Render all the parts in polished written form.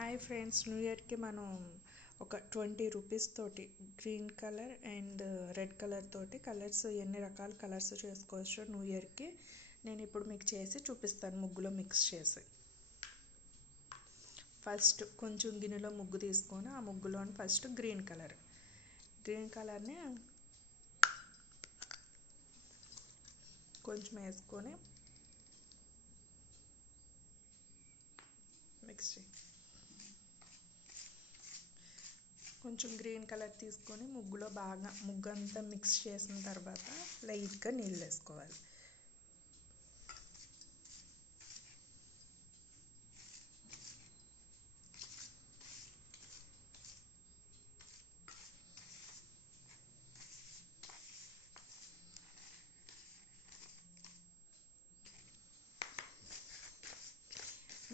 Hi friends, new ఇయర్కి మనం ఒక 20 రూపీస్ తోటి green colour and red colour తోటి కలర్స్ ఎన్ని రకాల కలర్స్ చేసుకోవచ్చు న్యూ ఇయర్కి నేను ఇప్పుడు మీకు చేసి చూపిస్తాను. ముగ్గులో మిక్స్ చేసి ఫస్ట్ కొంచెం గిన్నెలో ముగ్గు తీసుకొని ఆ ముగ్గులోని ఫస్ట్ గ్రీన్ కలర్ని కొంచెం వేసుకొని మిక్స్ చేయి. కొంచెం గ్రీన్ కలర్ తీసుకొని ముగ్గులో బాగా ముగ్గు అంతా మిక్స్ చేసిన తర్వాత లైట్గా నీళ్ళు వేసుకోవాలి.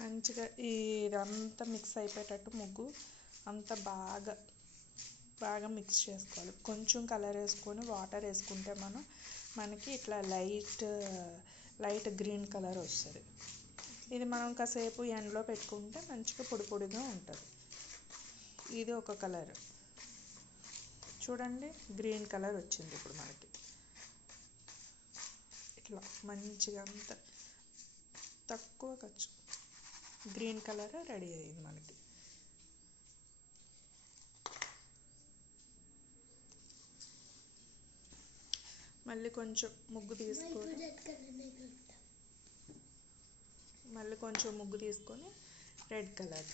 మంచిగా ఇదంతా మిక్స్ అయిపోయేటట్టు ముగ్గు అంతా బాగా మిక్స్ చేసుకోవాలి. కొంచెం కలర్ వేసుకొని వాటర్ వేసుకుంటే మనకి ఇట్లా లైట్ గ్రీన్ కలర్ వస్తుంది. ఇది మనం కాసేపు ఎండలో పెట్టుకుంటే మంచిగా పొడి పొడిగా ఉంటుంది. ఇది ఒక కలర్ చూడండి, గ్రీన్ కలర్ వచ్చింది. ఇప్పుడు మనకి ఇట్లా మంచిగా అంత తక్కువ ఖర్చు గ్రీన్ కలర్ రెడీ అయ్యింది మనకి. మళ్ళీ కొంచెం ముగ్గు తీసుకొని రెడ్ కలర్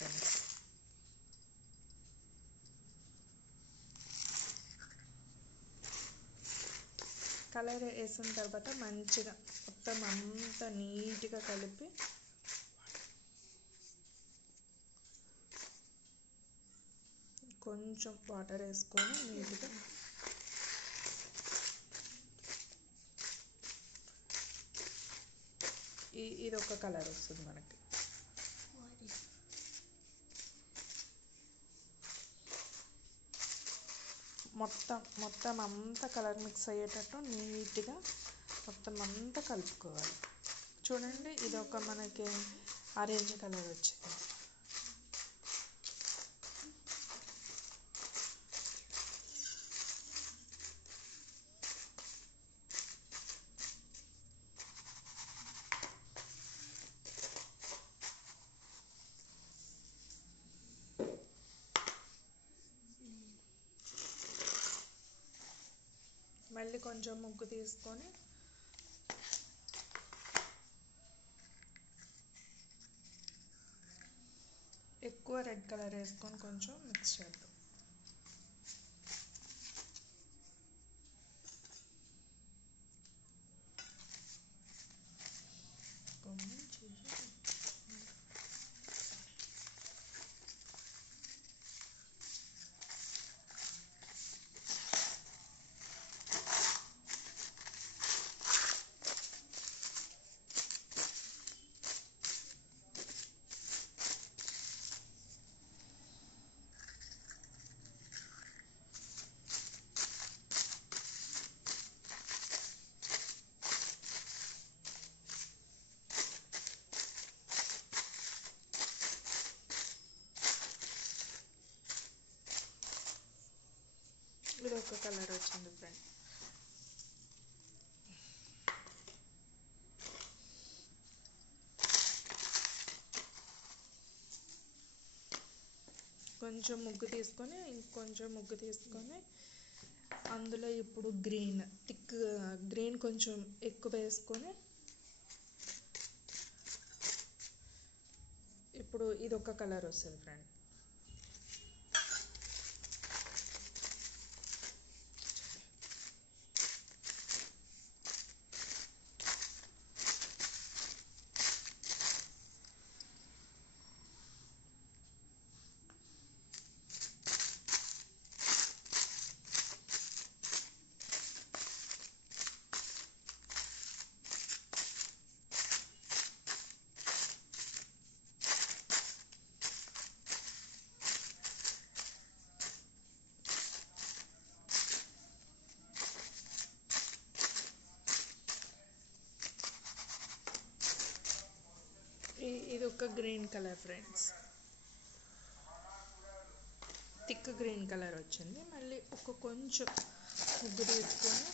కలర్ వేసిన తర్వాత మంచిగా మొత్తం అంతా నీట్గా కలిపి కొంచెం వాటర్ వేసుకొని నీట్గా ఇది ఒక కలర్ వస్తుంది మనకి. మొత్తం అంతా కలర్ మిక్స్ అయ్యేటట్టు నీట్గా మొత్తం అంతా కలుపుకోవాలి. చూడండి, ఇది ఒక మనకి ఆరెంజ్ కలర్ వచ్చింది. మళ్ళీ కొంచెం ముగ్గు తీసుకొని ఎక్కువ రెడ్ కలర్ వేసుకొని కొంచెం మిక్స్ చేద్దాం. ఇది ఒక కలర్ వచ్చింది ఫ్రెండ్. ఇంకొంచెం ముగ్గు తీసుకొని అందులో ఇప్పుడు థిక్ గ్రీన్ కొంచెం ఎక్కువ వేసుకొని ఇప్పుడు ఇది ఒక కలర్ వస్తుంది ఫ్రెండ్. ఇది ఒక green colour friends. Thick green colour వచ్చింది. మళ్ళీ కొంచెం ముగ్గు తీసుకొని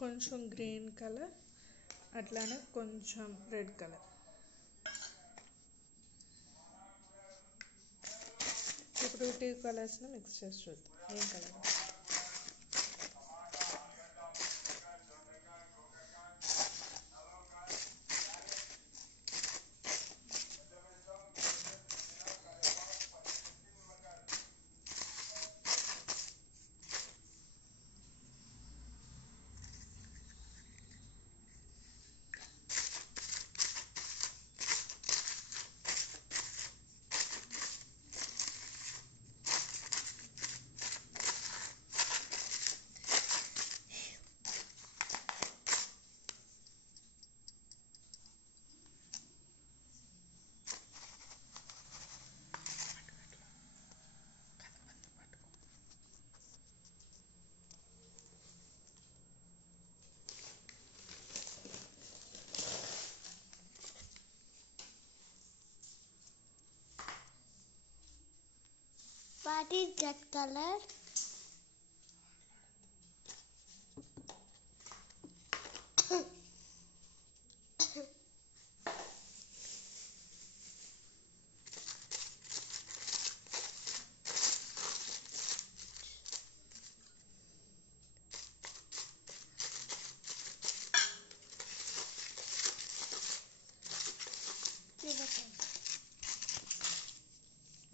కొంచెం గ్రీన్ కలర్, అట్లానే కొంచెం రెడ్ కలర్. ఇప్పుడు 2 కలర్స్ని మిక్స్ చేసి చూద్దాం ఏం colour. What is that color?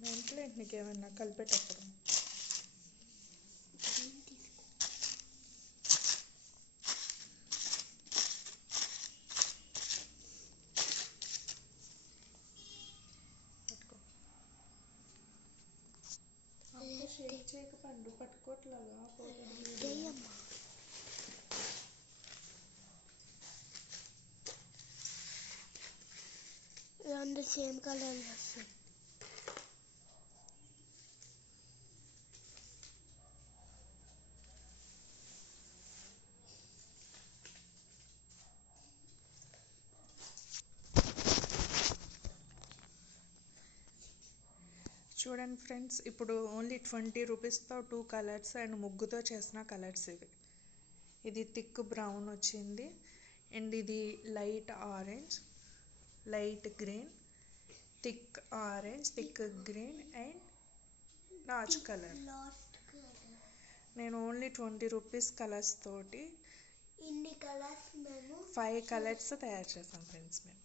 దాంట్లో నీకేమన్నా కలిపేటప్పుడు షేక్ చేయక పండు పట్టుకోవట్లాగా రెండు సేమ్ కలర్ వస్తాయి. చూడండి ఫ్రెండ్స్, ఇప్పుడు ఓన్లీ 20 రూపీస్తో 2 కలర్స్ అండ్ ముగ్గుతో చేసిన కలర్స్ ఇవి. ఇది థిక్ బ్రౌన్ వచ్చింది, అండ్ ఇది light orange, light green, thick orange, thick green and notch colour. నేను ఓన్లీ 20 రూపీస్ కలర్స్ తోటి ఇన్ని కలర్స్ మేము 5 కలర్స్ తయారు చేసాం ఫ్రెండ్స్ మేము.